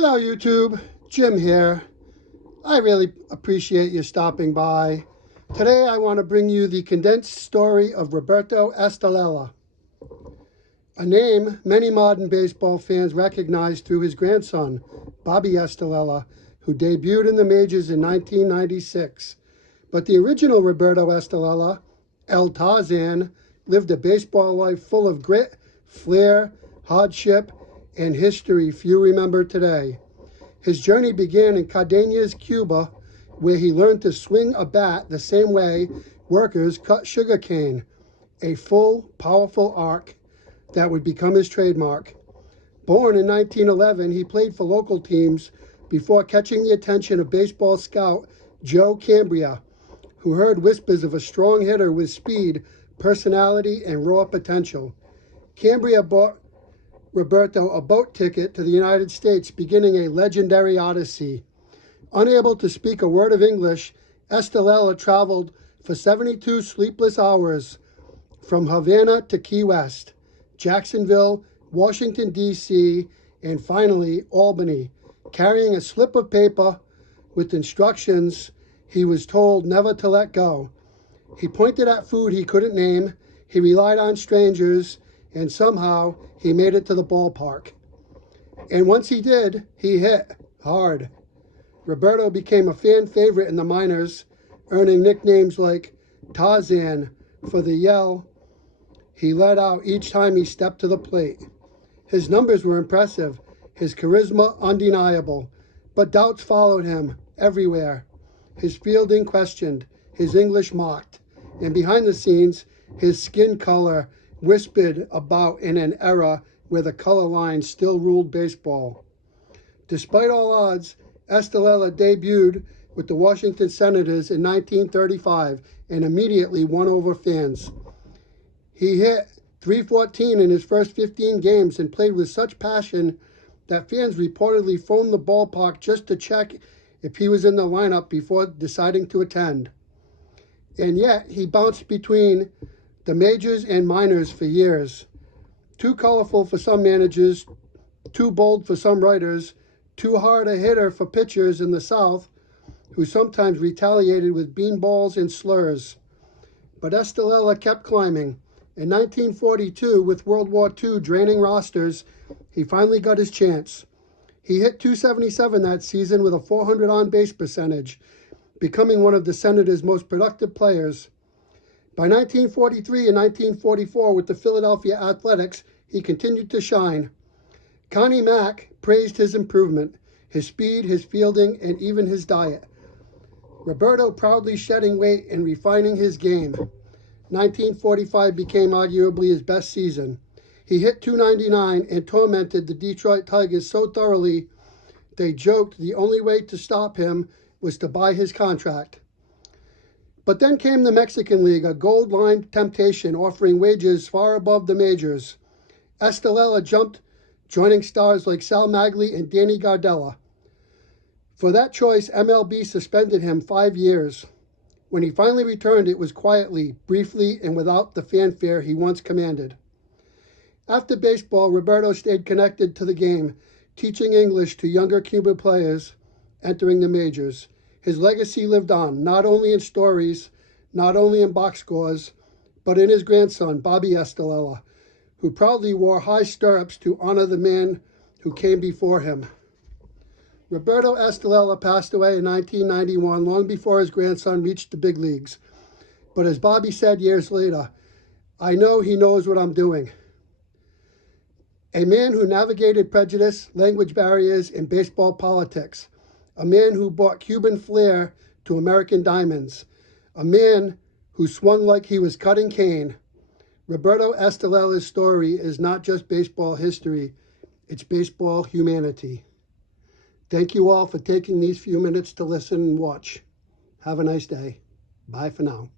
Hello YouTube, Jim here. I really appreciate you stopping by. Today I want to bring you the condensed story of Roberto Estalella, a name many modern baseball fans recognize through his grandson, Bobby Estalella, who debuted in the majors in 1996. But the original Roberto Estalella, El Tarzan, lived a baseball life full of grit, flair, hardship, and history few remember today. His journey began in Cardenas, Cuba, where he learned to swing a bat the same way workers cut sugarcane, a full, powerful arc that would become his trademark. Born in 1911, he played for local teams before catching the attention of baseball scout Joe Cambria, who heard whispers of a strong hitter with speed, personality, and raw potential. Cambria bought Roberto a boat ticket to the United States, beginning a legendary odyssey. Unable to speak a word of English, Estalella traveled for 72 sleepless hours from Havana to Key West, Jacksonville, Washington, D.C., and finally Albany, carrying a slip of paper with instructions he was told never to let go. He pointed at food he couldn't name, he relied on strangers, and somehow he made it to the ballpark. And once he did, he hit hard. Roberto became a fan favorite in the minors, earning nicknames like Tarzan for the yell he let out each time he stepped to the plate. His numbers were impressive, his charisma undeniable, but doubts followed him everywhere. His fielding questioned, his English mocked, and behind the scenes, his skin color whispered about in an era where the color line still ruled baseball. Despite all odds, Estalella debuted with the Washington Senators in 1935 and immediately won over fans. He hit .314 in his first 15 games and played with such passion that fans reportedly phoned the ballpark just to check if he was in the lineup before deciding to attend. And yet, he bounced between the majors and minors for years. Too colorful for some managers, too bold for some writers, too hard a hitter for pitchers in the South, who sometimes retaliated with beanballs and slurs. But Estalella kept climbing. In 1942, with World War II draining rosters, he finally got his chance. He hit .277 that season with a .400 on-base percentage, becoming one of the Senators' most productive players. By 1943 and 1944, with the Philadelphia Athletics, he continued to shine. Connie Mack praised his improvement, his speed, his fielding, and even his diet. Roberto proudly shedding weight and refining his game. 1945 became arguably his best season. He hit .299 and tormented the Detroit Tigers so thoroughly they joked the only way to stop him was to buy his contract. But then came the Mexican League, a gold-lined temptation offering wages far above the majors. Estalella jumped, joining stars like Sal Magli and Danny Gardella. For that choice, MLB suspended him 5 years. When he finally returned, it was quietly, briefly, and without the fanfare he once commanded. After baseball, Roberto stayed connected to the game, teaching English to younger Cuban players entering the majors. His legacy lived on, not only in stories, not only in box scores, but in his grandson, Bobby Estalella, who proudly wore high stirrups to honor the man who came before him. Roberto Estalella passed away in 1991, long before his grandson reached the big leagues. But as Bobby said years later, "I know he knows what I'm doing." A man who navigated prejudice, language barriers, and baseball politics. A man who brought Cuban flair to American diamonds. A man who swung like he was cutting cane. Roberto Estalella's story is not just baseball history, it's baseball humanity. Thank you all for taking these few minutes to listen and watch. Have a nice day. Bye for now.